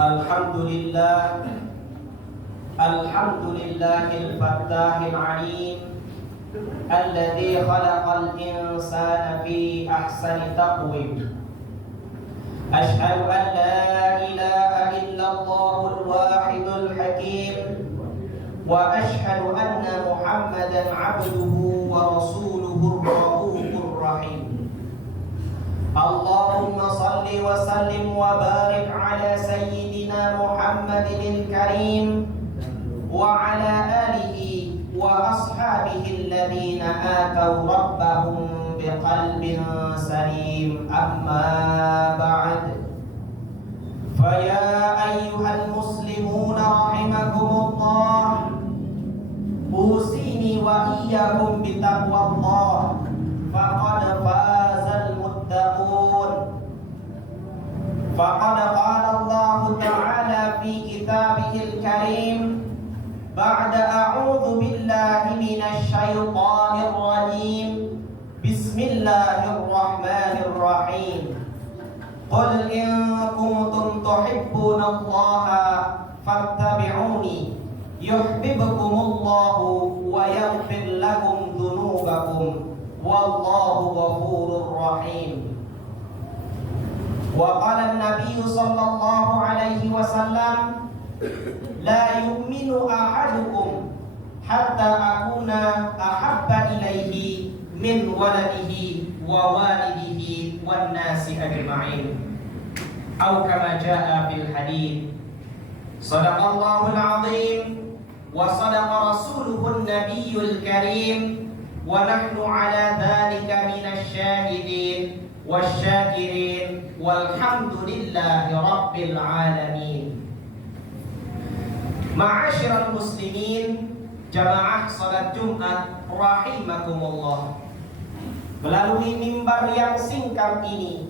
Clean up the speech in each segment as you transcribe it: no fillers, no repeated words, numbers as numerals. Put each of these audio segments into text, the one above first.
Alhamdulillah, Alhamdulillahil fattahil alim, alladzi khalaqal insana fi ahsani taqwim. Ashhadu an la ilaha illallahul wahidul hakim, wa ashhadu anna Muhammadan abduhu wa rasuluhur raufur rahim. Allahumma salli wa sallim wa barik ala sayyidina Muhammadin karim wa ala alihi wa ashabihi alladhina ataw rabbahum biqalbin salim. Amma ba'd. Faya ayyuhal muslimuna rahimakumullah, usini wa iyyakum bitaqwallah, faqad fazal muttaqun. Faqad qala Allah ta'ala fi kitabihil karim ba'da a'udzu billahi minasy syaithanir rajim. Bismillahirrahmanirrahim. Qul in kuntum tuhibbunallaha fattabi'uni yuhibbukumullahu wa yaghfir lakum dzunubakum wallahu ghafurur rahim. Wa qala an-nabiy sallallahu alaihi wasallam, la yu'minu ahadukum hatta akuna ahabba ilaihi min waladihi wa walidihi wan nasi ajma'in, atau kama jaa fil hadits. Shadaqallahul azim wa sadaqa rasuluhun nabiyyul karim, wa nahnu ala dhalika minasy syahidin wasyakirin walhamdulillahi rabbil alamin. Ma'asyiral muslimin, jamaah salat Jumat rahimakumullah. Melalui mimbar yang singkat ini,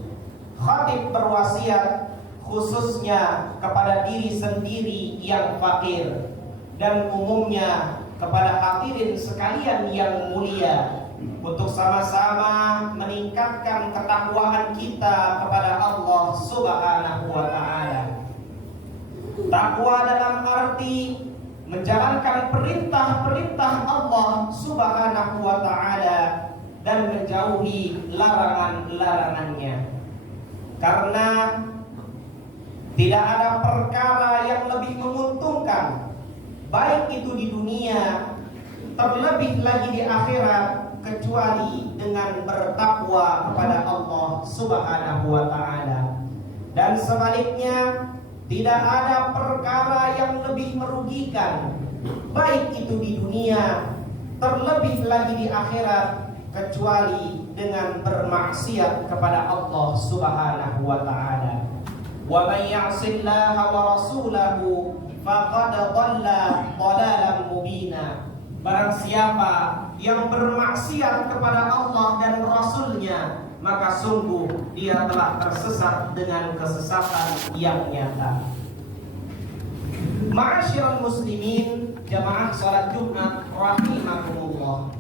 khatib berwasiat khususnya kepada diri sendiri yang fakir dan umumnya kepada hadirin sekalian yang mulia, untuk sama-sama meningkatkan ketakwaan kita kepada Allah Subhanahu wa ta'ala. Takwa dalam arti menjalankan perintah-perintah Allah Subhanahu wa ta'ala dan menjauhi larangan-larangannya. Karena tidak ada perkara yang lebih menguntungkan, baik itu di dunia, terlebih lagi di akhirat, kecuali dengan bertakwa kepada Allah Subhanahu wa ta'ala. Dan sebaliknya, tidak ada perkara yang lebih merugikan, baik itu di dunia, terlebih lagi di akhirat, kecuali dengan bermaksiat kepada Allah Subhanahu wa ta'ala. Wa man ya'sillaha wa rasulahu faqad dhalla dhalalan mubina. Barang siapa yang bermaksiat kepada Allah dan Rasulnya, maka sungguh dia telah tersesat dengan kesesatan yang nyata. Ma'asyiral muslimin, jamaah salat Jumat rahimakumullah.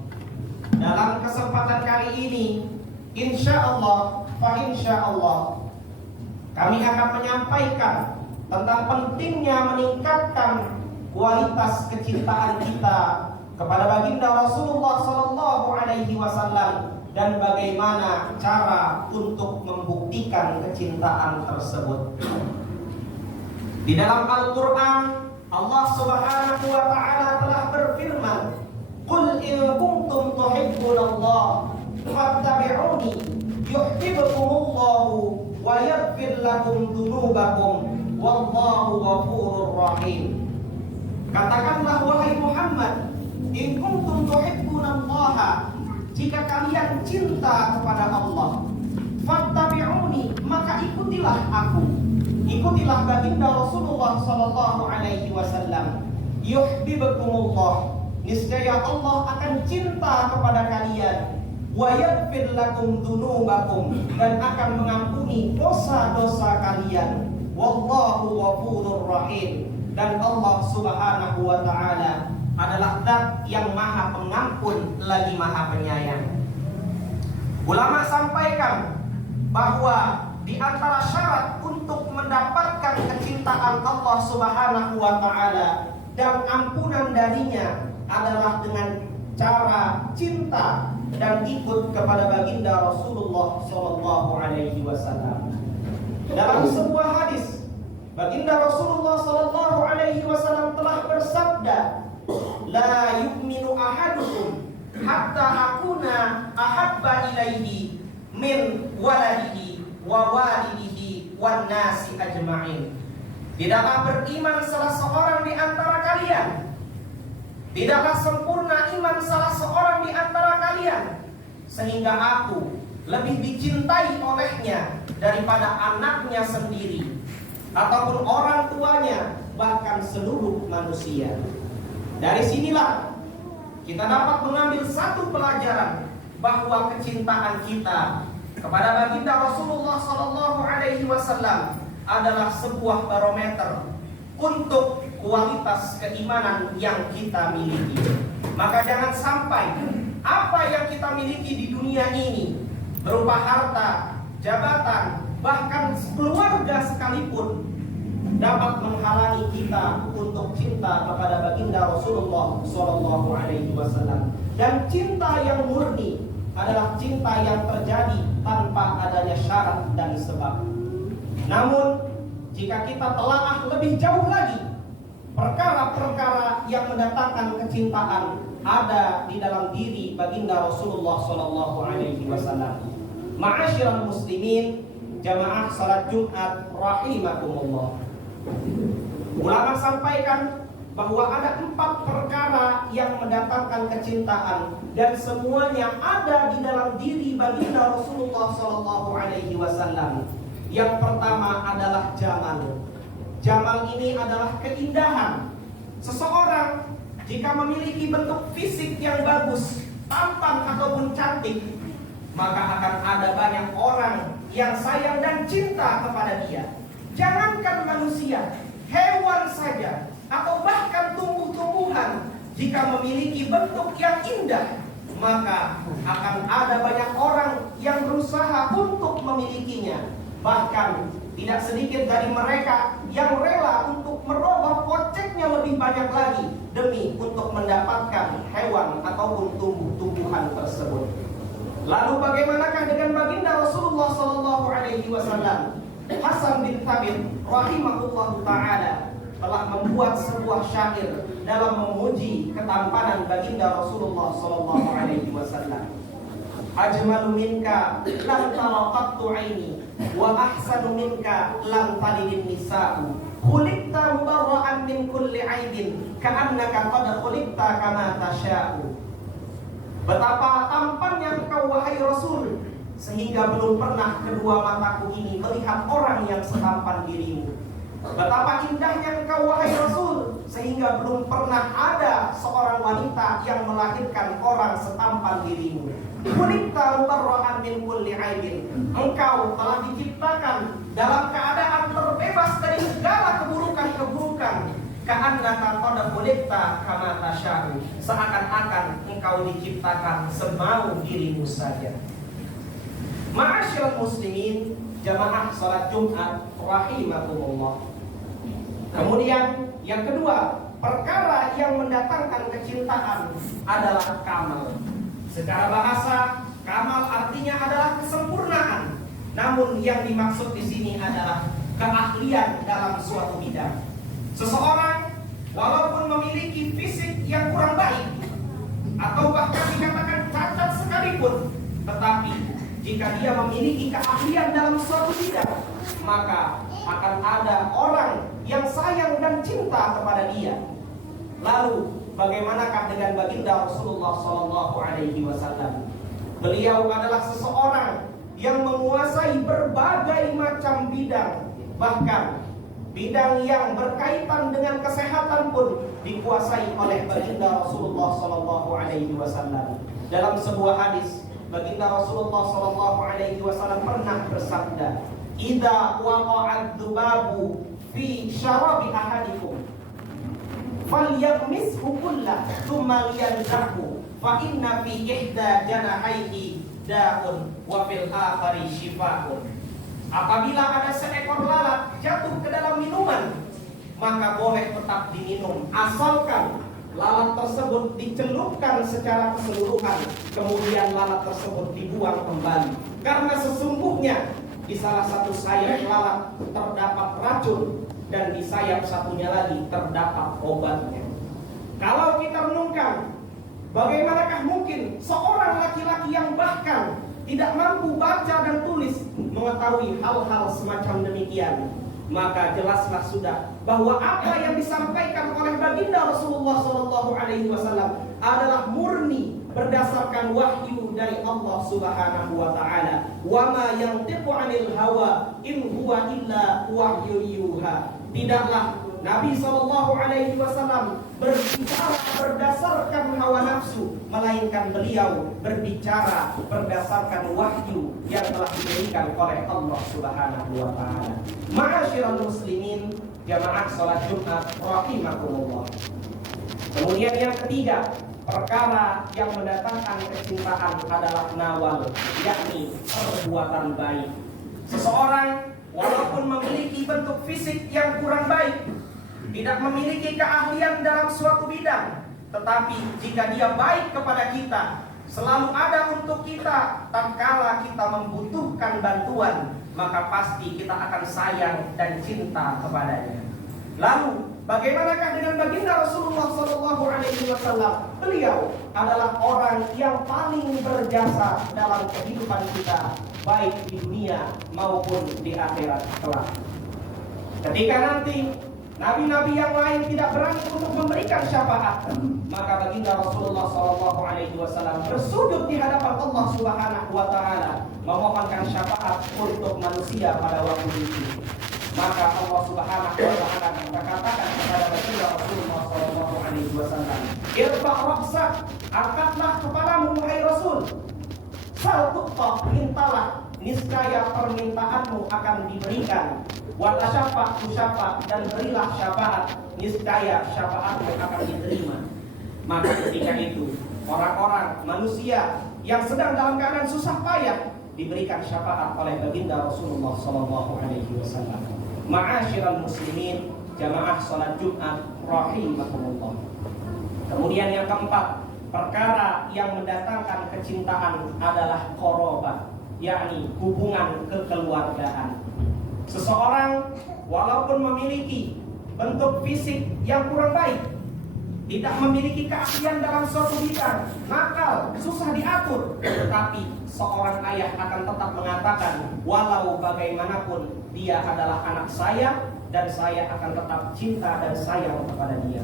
Dalam kesempatan kali ini, insyaallah kami akan menyampaikan tentang pentingnya meningkatkan kualitas kecintaan kita kepada baginda Rasulullah sallallahu alaihi wasallam dan bagaimana cara untuk membuktikan kecintaan tersebut. Di dalam Al-Qur'an, Allah Subhanahu wa ta'ala telah berfirman, "Qul in kuntum tuhibbunallah fattabi'uni yuhibbukumullahu wa yaghfir lakum dzunubakum wallahu ghafurur rahim." Katakanlah wahai Muhammad, in kuntum tuhibbunallaha, jika kalian cinta kepada Allah, fattabi'uni, maka ikutilah aku, ikutilah baginda Rasulullah sallallahu alaihi wasallam. Yuhibbukumullah, niscaya Allah akan cinta kepada kalian, wa yaghfir lakum dzunubakum, dan akan mengampuni dosa-dosa kalian, wallahu ghafurur rahim, dan Allah Subhanahu wa ta'ala adalah zat yang maha pengampun lagi maha penyayang. Ulama sampaikan bahwa di antara syarat untuk mendapatkan kecintaan Allah Subhanahu wa taala dan ampunan darinya adalah dengan cara cinta dan ikut kepada baginda Rasulullah sallallahu alaihi wasallam. Dalam sebuah hadis, baginda Rasulullah sallallahu alaihi wasallam telah bersabda, "La yu'minu ahadukum hatta akuna ahabba ilaihi min waladihi wa walidihi wan nasi ajma'in." Tidaklah beriman salah seorang di antara kalian, tidaklah sempurna iman salah seorang di antara kalian, sehingga aku lebih dicintai olehnya daripada anaknya sendiri, ataupun orang tuanya, bahkan seluruh manusia. Dari sinilah kita dapat mengambil satu pelajaran, bahwa kecintaan kita kepada baginda Rasulullah sallallahu alaihi wasallam adalah sebuah barometer untuk kualitas keimanan yang kita miliki. Maka jangan sampai apa yang kita miliki di dunia ini berupa harta, jabatan, bahkan keluarga sekalipun dapat menghalangi kita untuk cinta kepada baginda Rasulullah sallallahu alaihi wasallam. Dan cinta yang murni adalah cinta yang terjadi tanpa adanya syarat dan sebab. Namun jika kita telaah lebih jauh lagi, perkara-perkara yang mendatangkan kecintaan ada di dalam diri baginda Rasulullah sallallahu alaihi wasallam. Ma'asyiral muslimin, jamaah salat Jumat rahimakumullah. Ulama sampaikan bahwa ada 4 perkara yang mendatangkan kecintaan, dan semuanya ada di dalam diri baginda Rasulullah sallallahu alaihi wasallam. Yang pertama adalah jamal. Jamal ini adalah keindahan. Seseorang jika memiliki bentuk fisik yang bagus, tampan ataupun cantik, maka akan ada banyak orang yang sayang dan cinta kepada dia. Jangankan manusia, hewan saja, atau bahkan tumbuh-tumbuhan, jika memiliki bentuk yang indah, maka akan ada banyak orang yang berusaha untuk memilikinya. Bahkan tidak sedikit dari mereka yang rela untuk merogoh koceknya lebih banyak lagi demi untuk mendapatkan hewan ataupun tumbuh-tumbuhan tersebut. Lalu bagaimanakah dengan baginda Rasulullah sallallahu alaihi wasallam? Hasan bin Thabit rahimahullahu taala telah membuat sebuah syair dalam memuji ketampanan baginda Rasulullah sallallahu alaihi wasallam. Ajmalu minka lam tara qattu aini wa ahsanu minka lam talidin nisa'u. Khuliqta mubarra'an min kulli aibin ka'annaka qad khuliqta kama tasha'u. Betapa tampannya engkau wahai Rasul, sehingga belum pernah kedua mataku ini melihat orang yang setampan dirimu. Betapa indahnya engkau wahai Rasul, sehingga belum pernah ada seorang wanita yang melahirkan orang setampan dirimu. Khuliqta mubarra'an min kulli aibin. Engkau telah diciptakan dalam keadaan terbebas dari segala keburukan-keburukan. Ka'annaka qad khuliqta kama tasya'u. Seakan-akan engkau diciptakan semau dirimu saja. Ma'asyiral muslimin, jamaah salat Jumat rahimakumullah. Kemudian yang kedua, perkara yang mendatangkan kecintaan adalah kamal. Secara bahasa, kamal artinya adalah kesempurnaan. Namun yang dimaksud di sini adalah keahlian dalam suatu bidang. Seseorang walaupun memiliki fisik yang kurang baik, atau bahkan dikatakan cacat sekalipun, tetapi jika dia memiliki keahlian dalam suatu bidang, maka akan ada orang yang sayang dan cinta kepada dia. Lalu bagaimanakah dengan baginda Rasulullah sallallahu alaihi wasallam? Beliau adalah seseorang yang menguasai berbagai macam bidang, bahkan bidang yang berkaitan dengan kesehatan pun dikuasai oleh baginda Rasulullah sallallahu alaihi wasallam. Dalam sebuah hadis, baginda Rasulullah sallallahu alaihi wasallam pernah bersabda, "Idza waqa'ad dubabu fi syarabi ahadikum falyagmishu kullah thumma liyanzahu fa inna fi ihda janahaihi da'un wa fil akhari shifaa'un." Apabila ada seekor lalat jatuh ke dalam minuman, maka boleh tetap diminum, asalkan lalat tersebut dicelupkan secara keseluruhan, kemudian lalat tersebut dibuang kembali. Karena sesungguhnya di salah satu sayap lalat terdapat racun, dan di sayap satunya lagi terdapat obatnya. Kalau kita renungkan, bagaimanakah mungkin seorang laki-laki yang bahkan tidak mampu baca dan tulis mengetahui hal-hal semacam demikian? Maka jelaslah sudah bahwa apa yang disampaikan oleh baginda Rasulullah SAW adalah murni berdasarkan wahyu dari Allah Subhanahu wa taala. Wa ma yantiqu 'anil hawa in huwa illa wahyu yuha. Tidaklah Nabi SAW berbicara berdasarkan hawa nafsu, melainkan beliau berbicara berdasarkan wahyu yang telah diberikan oleh Allah Subhanahu wa taala. Ma'asyiral muslimin, jamaah salat Jumat rahimakumullah. Kemudian yang ketiga, perkara yang mendatangkan kecintaan adalah nawal, yakni perbuatan baik. Seseorang walaupun memiliki bentuk fisik yang kurang baik, tidak memiliki keahlian dalam suatu bidang, tetapi jika dia baik kepada kita, selalu ada untuk kita tatkala kita membutuhkan bantuan, maka pasti kita akan sayang dan cinta kepadanya. Lalu bagaimanakah dengan baginda Rasulullah SAW? Beliau adalah orang yang paling berjasa dalam kehidupan kita, baik di dunia maupun di akhirat kelak. Ketika nanti nabi-nabi yang lain tidak berani untuk memberikan syafaat, maka baginda Rasulullah SAW bersujud di hadapan Allah Subhanahu wa taala memohonkan syafaat untuk manusia pada waktu itu. Maka Allah Subhanahu wa taala berkatakan kepada baginda Rasulullah SAW, "Irfa' ra'sak, angkatlah kepalamu wahai Rasul. Sal tu'ta, mintalah, niscaya permintaanmu akan diberikan. Wa tasyafa' tusyafa', dan berilah syafaat, niscaya syafaatmu akan diterima." Maka ketika itu orang-orang manusia yang sedang dalam keadaan susah payah diberikan syafaat oleh baginda Rasulullah SAW. Ma'asyiral muslimin, jamaah salat Jumat rahimakumullah. Kemudian yang keempat, perkara yang mendatangkan kecintaan adalah qarabah, yakni hubungan kekeluargaan. Seseorang walaupun memiliki bentuk fisik yang kurang baik, tidak memiliki keahlian dalam suatu bidang, nakal, susah diatur, tetapi seorang ayah akan tetap mengatakan, walau bagaimanapun dia adalah anak saya, dan saya akan tetap cinta dan sayang kepada dia.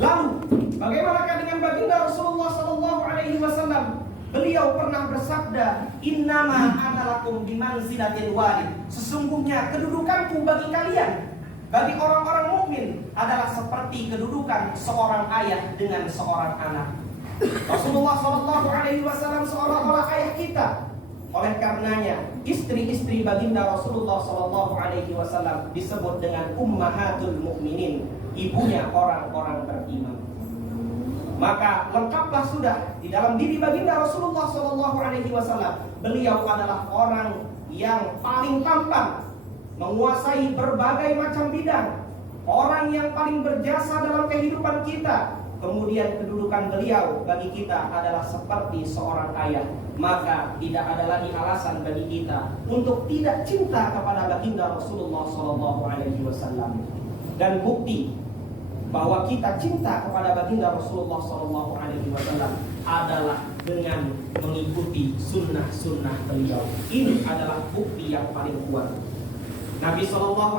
Lalu bagaimanakah dengan baginda Rasulullah SAW? Beliau pernah bersabda, "Innama analakum bimanzilatil walid." Sesungguhnya kedudukanku bagi kalian, bagi orang-orang mukmin, adalah seperti kedudukan seorang ayah dengan seorang anak. Rasulullah SAW seolah-olah ayah kita. Oleh karenanya, istri-istri baginda Rasulullah SAW disebut dengan ummahatul mukminin, ibunya orang-orang beriman. Maka lengkaplah sudah di dalam diri baginda Rasulullah SAW. Beliau adalah orang yang paling tampan, menguasai berbagai macam bidang, orang yang paling berjasa dalam kehidupan kita. Kemudian kedudukan beliau bagi kita adalah seperti seorang ayah. Maka tidak ada lagi alasan bagi kita untuk tidak cinta kepada baginda Rasulullah SAW. Dan bukti bahwa kita cinta kepada baginda Rasulullah SAW adalah dengan mengikuti sunnah-sunnah beliau. Ini adalah bukti yang paling kuat. Nabi SAW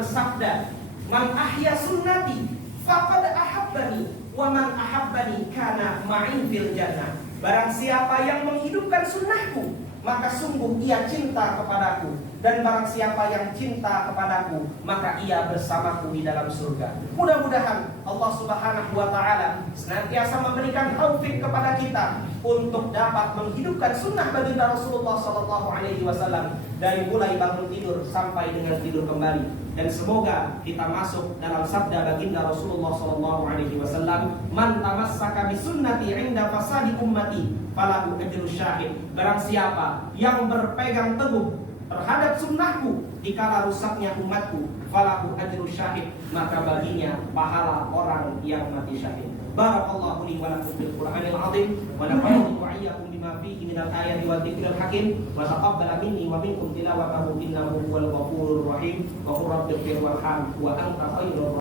bersabda, "Man ahya sunnati faqad ahabbani, wa man ahabbani kana ma'i fil jannah." Barang siapa yang menghidupkan sunnahku, maka sungguh ia cinta kepadaku, dan barang siapa yang cinta kepadaku, maka ia bersamaku di dalam surga. Mudah-mudahan Allah Subhanahu wa taala senantiasa memberikan taufik kepada kita untuk dapat menghidupkan sunnah baginda Rasulullah SAW dari mulai bangun tidur sampai dengan tidur kembali. Dan semoga kita masuk dalam sabda baginda Rasulullah SAW, "Man tamassaka bi sunnati 'inda fasadi ummati falahu ajrus syahid." Barang siapa yang berpegang teguh terhadap sunnahku dikala rusaknya umatku, falahu ajru syahid, maka baginya pahala orang yang mati syahid. Barakallahu li wa lakum bil Qur'anil azim wa nafa'ani wa iyyakum bima fihi minal ayati wa dzikril hakim wa taqabbala minni wa minkum tilawatahu innahu huwal ghafurur rahim wa qur rabbighfir warham wa anta khairur